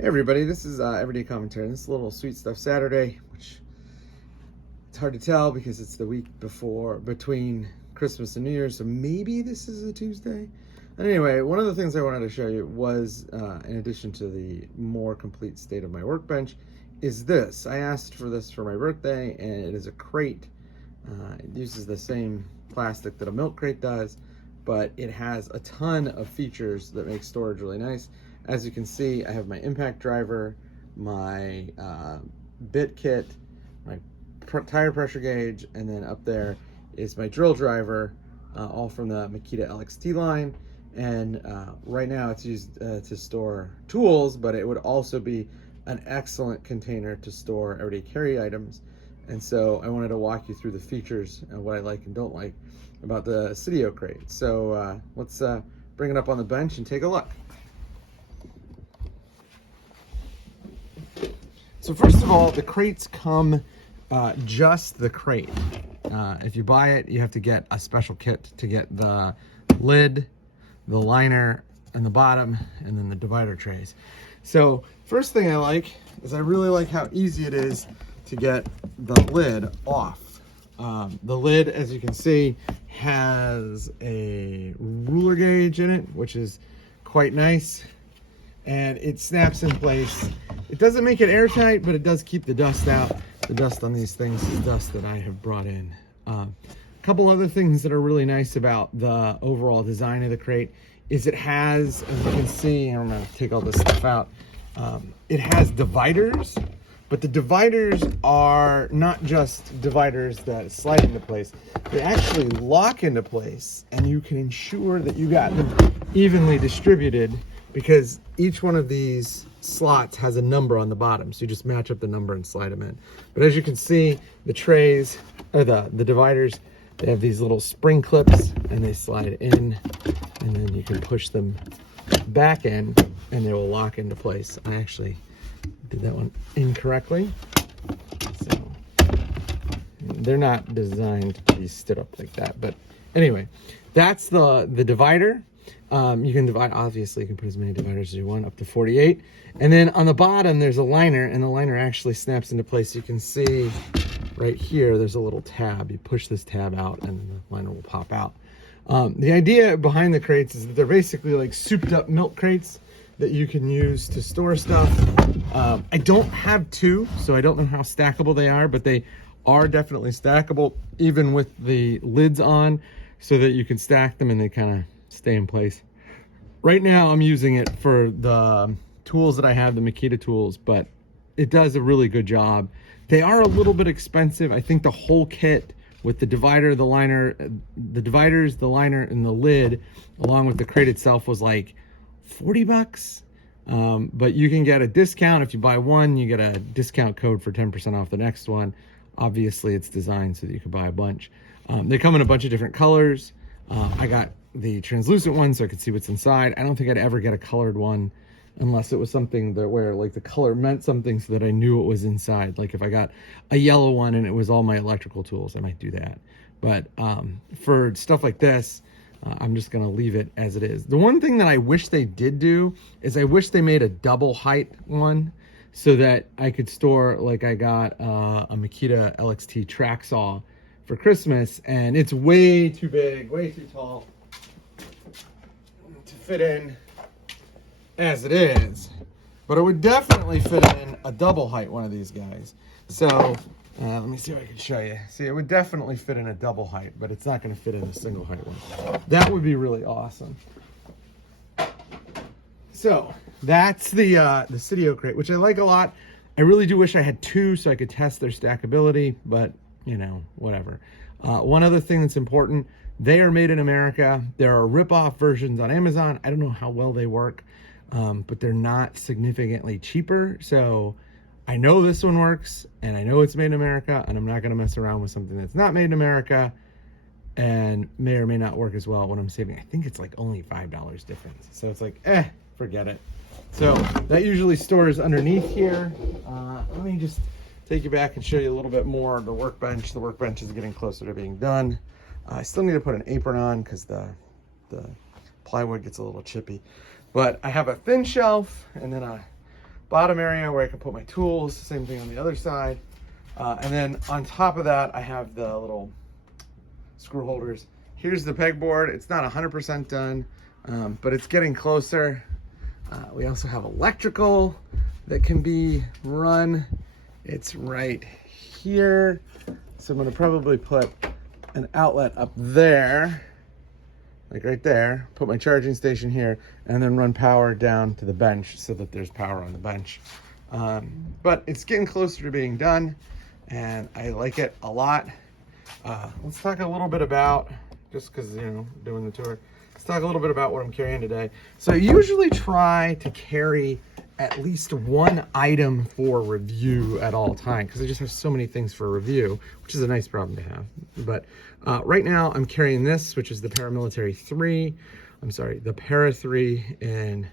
Hey everybody, this is Everyday Commentary. This is a little Sweet Stuff Saturday, which it's hard to tell because it's the week between Christmas and New Year's, so maybe this is a Tuesday. Anyway, one of the things I wanted to show you was, in addition to the more complete state of my workbench, is this. I asked for this for my birthday, and it is a crate. It uses the same plastic that a milk crate does, but it has a ton of features that make storage really nice. As you can see, I have my impact driver, my bit kit, my tire pressure gauge, and then up there is my drill driver, all from the Makita LXT line. And right now it's used to store tools, but it would also be an excellent container to store everyday carry items. And so I wanted to walk you through the features and what I like and don't like about the Sidio crate. So let's bring it up on the bench and take a look. So first of all, the crates come just the crate. If you buy it, you have to get a special kit to get the lid, the liner, and the bottom, and then the divider trays. So first thing I like is I really like how easy it is to get the lid off. The lid, as you can see, has a ruler gauge in it, which is quite nice, and it snaps in place. It doesn't make it airtight, but it does keep the dust out. The dust on these things is dust that I have brought in. A couple other things that are really nice about the overall design of the crate is it has, as you can see, I'm gonna take all this stuff out, it has dividers, but the dividers are not just dividers that slide into place. They actually lock into place, and you can ensure that you got them evenly distributed because each one of these slots has a number on the bottom. So you just match up the number and slide them in. But as you can see, the trays, or the dividers, they have these little spring clips and they slide in, and then you can push them back in and they will lock into place. I actually did that one incorrectly. So they're not designed to be stood up like that. But anyway, that's the divider. You can divide, obviously you can put as many dividers as you want, up to 48. And then on the bottom, there's a liner, and the liner actually snaps into place. You can see right here, there's a little tab. You push this tab out and the liner will pop out. The idea behind the crates is that they're basically like souped up milk crates that you can use to store stuff. I don't have two, so I don't know how stackable they are, but they are definitely stackable, even with the lids on, so that you can stack them and they kind of stay in place. Right now I'm using it for the tools that I have, the Makita tools, but it does a really good job. They are a little bit expensive. I think the whole kit with the divider, the liner, the dividers, the liner, and the lid, along with the crate itself, was like 40 bucks. But you can get a discount. If you buy one, you get a discount code for 10% off the next one. Obviously it's designed so that you can buy a bunch. They come in a bunch of different colors. I got the translucent one so I could see what's inside. I don't think I'd ever get a colored one unless it was something that where like the color meant something so that I knew what was inside. Like if I got a yellow one and it was all my electrical tools, I might do that. But for stuff like this, I'm just gonna leave it as it is. The one thing that I wish they did do is I wish they made a double height one so that I could store, like I got a Makita LXT track saw for Christmas, and it's way too big, way too tall to fit in as it is, but it would definitely fit in a double height one of these guys. So let me see if I can show you. See, it would definitely fit in a double height, but it's not going to fit in a single height one. That would be really awesome. So that's the Sidio crate, which I like a lot. I really do wish I had two so I could test their stackability, but you know, whatever. One other thing that's important, they are made in America. There are rip-off versions on Amazon. I don't know how well they work, but they're not significantly cheaper. So I know this one works, and I know it's made in America, and I'm not gonna mess around with something that's not made in America and may or may not work as well when I'm saving. I think it's like only $5 difference. So it's like, forget it. So that usually stores underneath here. Let me just take you back and show you a little bit more of the workbench. The workbench is getting closer to being done. I still need to put an apron on because the plywood gets a little chippy. But I have a thin shelf and then a bottom area where I can put my tools, same thing on the other side. And then on top of that, I have the little screw holders. Here's the pegboard. It's not 100% done, but it's getting closer. We also have electrical that can be run. It's right here. So I'm gonna probably put an outlet up there, like right there, put my charging station here, and then run power down to the bench so that there's power on the bench. But it's getting closer to being done, and I like it a lot. Let's talk a little bit about, just because, you know, doing the tour, let's talk a little bit about what I'm carrying today. So I usually try to carry at least one item for review at all times, because I just have so many things for review, which is a nice problem to have. But right now I'm carrying this, which is the Paramilitary 3. I'm sorry, the Para 3, and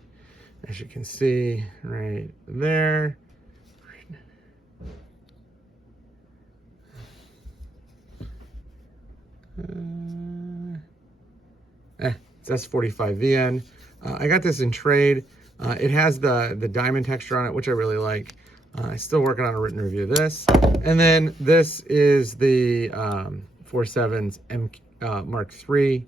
as you can see right there, it's S45VN. I got this in trade. It has the diamond texture on it, which I really like. I'm still working on a written review of this. And then this is the 47's Mark III.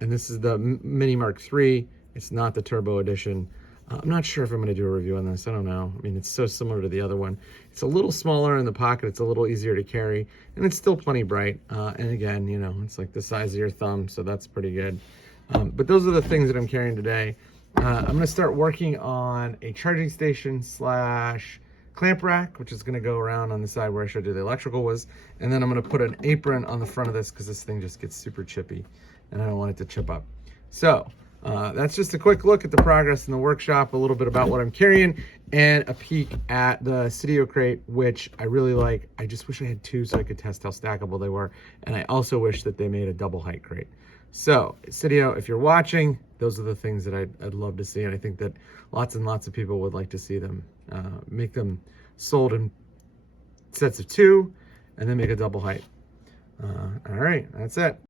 And this is the Mini Mark III. It's not the Turbo Edition. I'm not sure if I'm going to do a review on this. I don't know. I mean, it's so similar to the other one. It's a little smaller in the pocket. It's a little easier to carry. And it's still plenty bright. And again, you know, it's like the size of your thumb. So that's pretty good. But those are the things that I'm carrying today. I'm going to start working on a charging station / clamp rack, which is going to go around on the side where I showed you the electrical was. And then I'm going to put an apron on the front of this because this thing just gets super chippy and I don't want it to chip up. So that's just a quick look at the progress in the workshop, a little bit about what I'm carrying, and a peek at the Sidio crate, which I really like. I just wish I had 2 so I could test how stackable they were. And I also wish that they made a double height crate. So Sidio, if you're watching, those are the things that I'd love to see. And I think that lots and lots of people would like to see them make them sold in sets of 2 and then make a double height. All right, that's it.